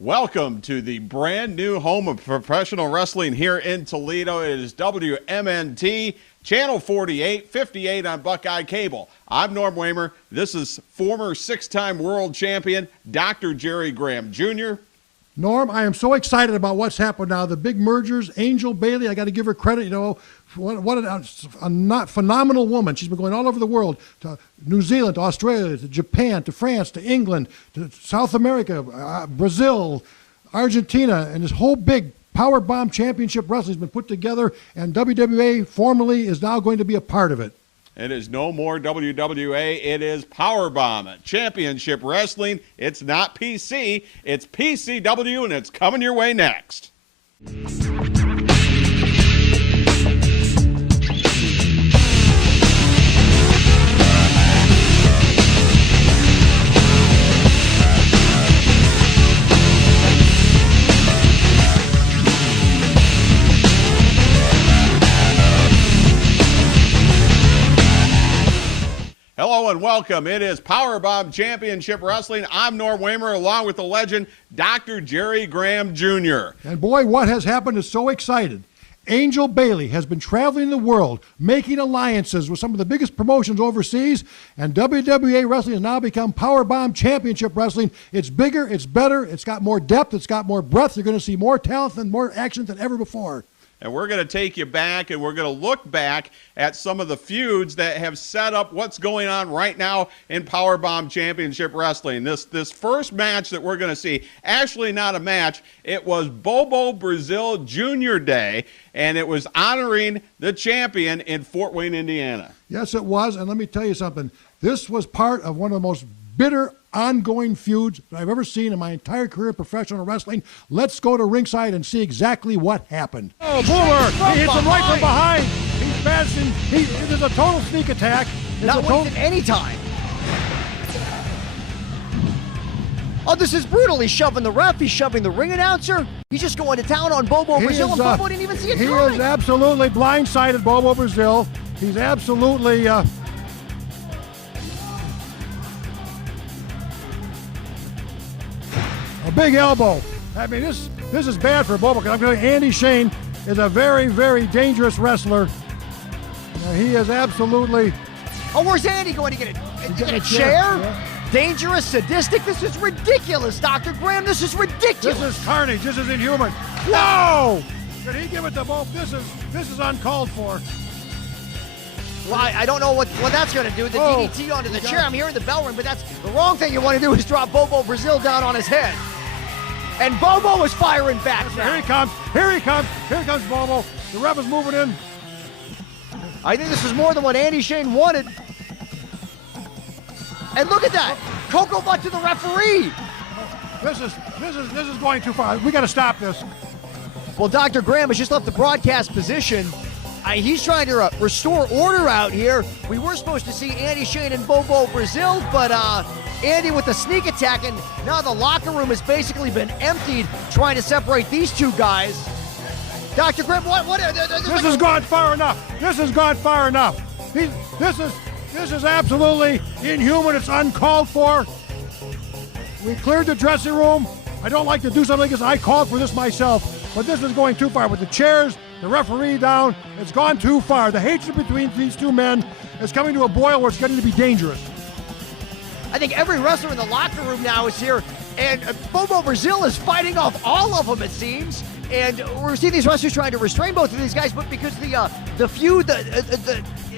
Welcome to the brand new home of professional wrestling here in Toledo. It is WMNT, Channel 48, 58 on Buckeye Cable. I'm Norm Waymer. This is former six-time world champion, Dr. Jerry Graham Jr. Norm, I am so excited about what's happened now. The big mergers, Angel Bailey, I got to give her credit. You know, what a phenomenal woman. She's been going all over the world, to New Zealand, to Australia, to Japan, to France, to England, to South America, Brazil, Argentina, and this whole big Power Bomb Championship Wrestling has been put together, and WWA formally is now going to be a part of it. It is no more WWA. It is Powerbomb Championship Wrestling. It's not PC. It's PCW, and it's coming your way next. Hello and welcome. It is Powerbomb Championship Wrestling. I'm Norm Waymer, along with the legend, Dr. Jerry Graham Jr. And boy, what has happened is so excited. Angel Bailey has been traveling the world, making alliances with some of the biggest promotions overseas, and WWA Wrestling has now become Powerbomb Championship Wrestling. It's bigger, it's better, it's got more depth, it's got more breadth. You're going to see more talent and more action than ever before. And we're going to take you back, and we're going to look back at some of the feuds that have set up what's going on right now in Powerbomb Championship Wrestling. This first match that we're going to see, actually not a match, it was BoBo Brazil Jr. Day, and it was honoring the champion in Fort Wayne, Indiana. Yes, it was, and let me tell you something. This was part of one of the most bitter, ongoing feuds that I've ever seen in my entire career in professional wrestling. Let's go to ringside and see exactly what happened. Oh, Boomer! He hits him right from behind. He's bashing. It is a total sneak attack. Not wasting any time. Oh, this is brutal. He's shoving the ref. He's shoving the ring announcer. He's just going to town on BoBo Brazil, and BoBo didn't even see it coming. He is absolutely blindsided, BoBo Brazil. He's absolutely... a big elbow. I mean, this is bad for BoBo, because I'm telling you, Andy Shane is a very, very dangerous wrestler. He is absolutely... Oh, where's Andy going to get it? Get a chair? Yeah. Dangerous, sadistic. This is ridiculous, Dr. Graham. This is ridiculous. This is carnage. This is inhuman. Whoa! Did he give it to both? This is uncalled for. Well, I don't know what that's going to do. The DDT onto the chair. I'm hearing the bell ring, but that's the wrong thing you want to do is drop BoBo Brazil down on his head. And BoBo is firing back now. Here he comes. Here he comes. Here comes BoBo. The ref is moving in. I think this is more than what Andy Shane wanted. And look at that. Cocoa butt to the referee. This is going too far. We got to stop this. Well, Dr. Graham has just left the broadcast position. He's trying to restore order out here. We were supposed to see Andy Shane and BoBo Brazil, but Andy with the sneak attack, and now the locker room has basically been emptied trying to separate these two guys. Dr. Graham, what? This has gone far enough. This has gone far enough. This is absolutely inhuman. It's uncalled for. We cleared the dressing room. I don't like to do something like this. I called for this myself, but this is going too far with the chairs. The referee down. It's gone too far. The hatred between these two men is coming to a boil where it's getting to be dangerous. I think every wrestler in the locker room now is here, and BoBo Brazil is fighting off all of them, it seems. And we're seeing these wrestlers trying to restrain both of these guys, but because the feud,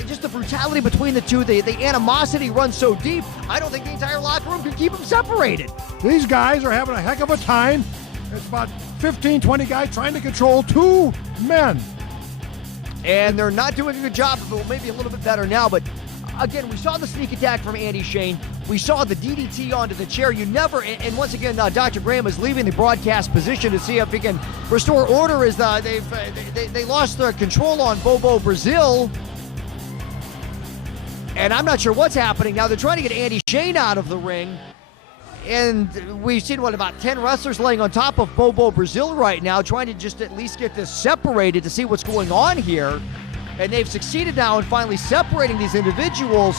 just the brutality between the two, the animosity runs so deep, I don't think the entire locker room can keep them separated. These guys are having a heck of a time. It's about 15, 20 guys trying to control two men. And they're not doing a good job of it. Maybe a little bit better now, but again, we saw the sneak attack from Andy Shane. We saw the DDT onto the chair. And once again, Dr. Graham is leaving the broadcast position to see if he can restore order as they lost their control on BoBo Brazil. And I'm not sure what's happening now. They're trying to get Andy Shane out of the ring. And we've seen, about 10 wrestlers laying on top of BoBo Brazil right now, trying to just at least get this separated to see what's going on here. And they've succeeded now in finally separating these individuals.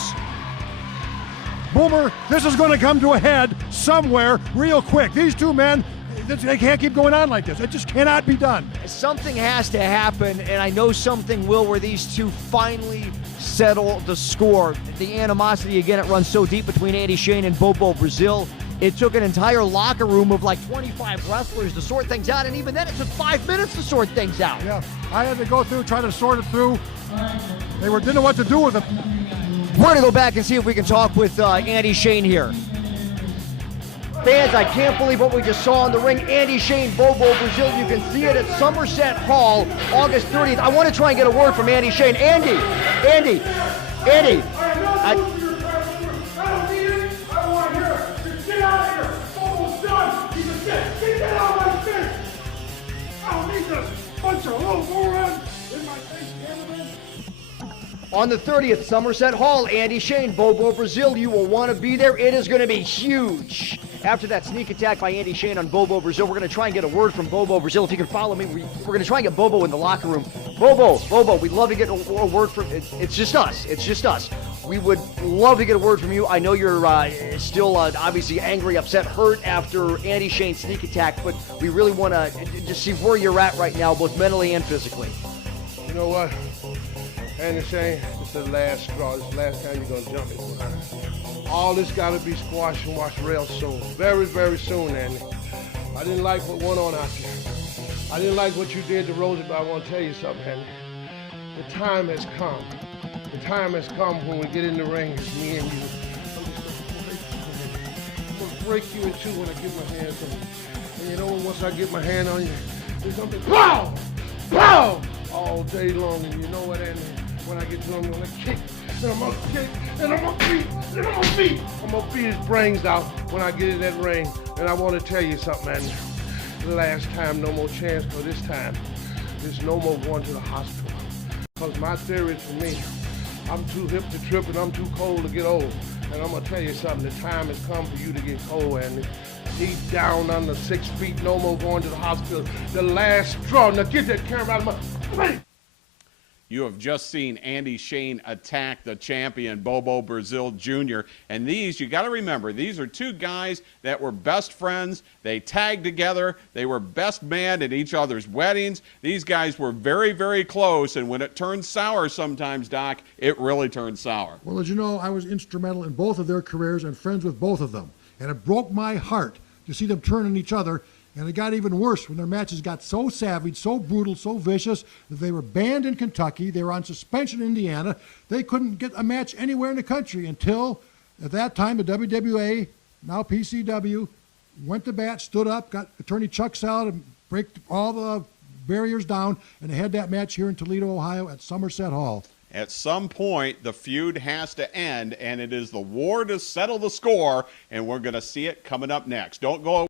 Boomer, this is going to come to a head somewhere real quick. These two men, They can't keep going on like this. It just cannot be done. Something has to happen, and I know something will, where these two finally settle the score. The animosity, again, it runs so deep between Andy Shane and BoBo Brazil. It took an entire locker room of like 25 wrestlers to sort things out, and even then it took 5 minutes to sort things out. Yeah, I had to go through, try to sort it through. They didn't know what to do with it. We're going to go back and see if we can talk with Andy Shane here. Fans, I can't believe what we just saw in the ring. Andy Shane, BoBo Brazil. You can see it at Somerset Hall, August 30th. I want to try and get a word from Andy Shane. Andy. On the 30th, Somerset Hall, Andy Shane, BoBo Brazil. You will want to be there. It is going to be huge. After that sneak attack by Andy Shane on BoBo Brazil, we're going to try and get a word from BoBo Brazil. If you can follow me, we're going to try and get BoBo in the locker room. BoBo, we'd love to get a word from. It's just us. We would love to get a word from you. I know you're still obviously angry, upset, hurt after Andy Shane's sneak attack, but we really want to just see where you're at right now, both mentally and physically. You know what? Andy Shane, this is the last straw. This is the last time you're going to jump me. All this got to be squashed and washed real soon. Very, very soon, Andy. I didn't like what went on out there. I didn't like what you did to Rosie, but I want to tell you something, Andy. The time has come. The time has come when we get in the ring, it's me and you. I'm going to break you in two when I get my hands on you. And you know, once I get my hand on you, there's something, pow! Pow! All day long, and you know what, Andy? When I get to him, I'm gonna kick, and I'm gonna kick, and I'm gonna beat, and I'm gonna beat. I'm gonna beat his brains out when I get in that ring. And I want to tell you something, man. The last time, no more chance, but this time, there's no more going to the hospital. Because my theory is for me, I'm too hip to trip and I'm too cold to get old. And I'm gonna tell you something, the time has come for you to get cold, Andy. Deep down under 6 feet, no more going to the hospital. The last straw. Now get that camera out of my face. You have just seen Andy Shane attack the champion, BoBo Brazil Jr. And these, you got to remember, these are two guys that were best friends. They tagged together. They were best man at each other's weddings. These guys were very, very close. And when it turns sour sometimes, Doc, it really turns sour. Well, as you know, I was instrumental in both of their careers and friends with both of them. And it broke my heart to see them turn on each other. And it got even worse when their matches got so savage, so brutal, so vicious that they were banned in Kentucky. They were on suspension in Indiana. They couldn't get a match anywhere in the country until, at that time, the WWA, now PCW, went to bat, stood up, got attorney Chuck Salad and break all the barriers down, and they had that match here in Toledo, Ohio at Somerset Hall. At some point, the feud has to end, and it is the war to settle the score, and we're going to see it coming up next. Don't go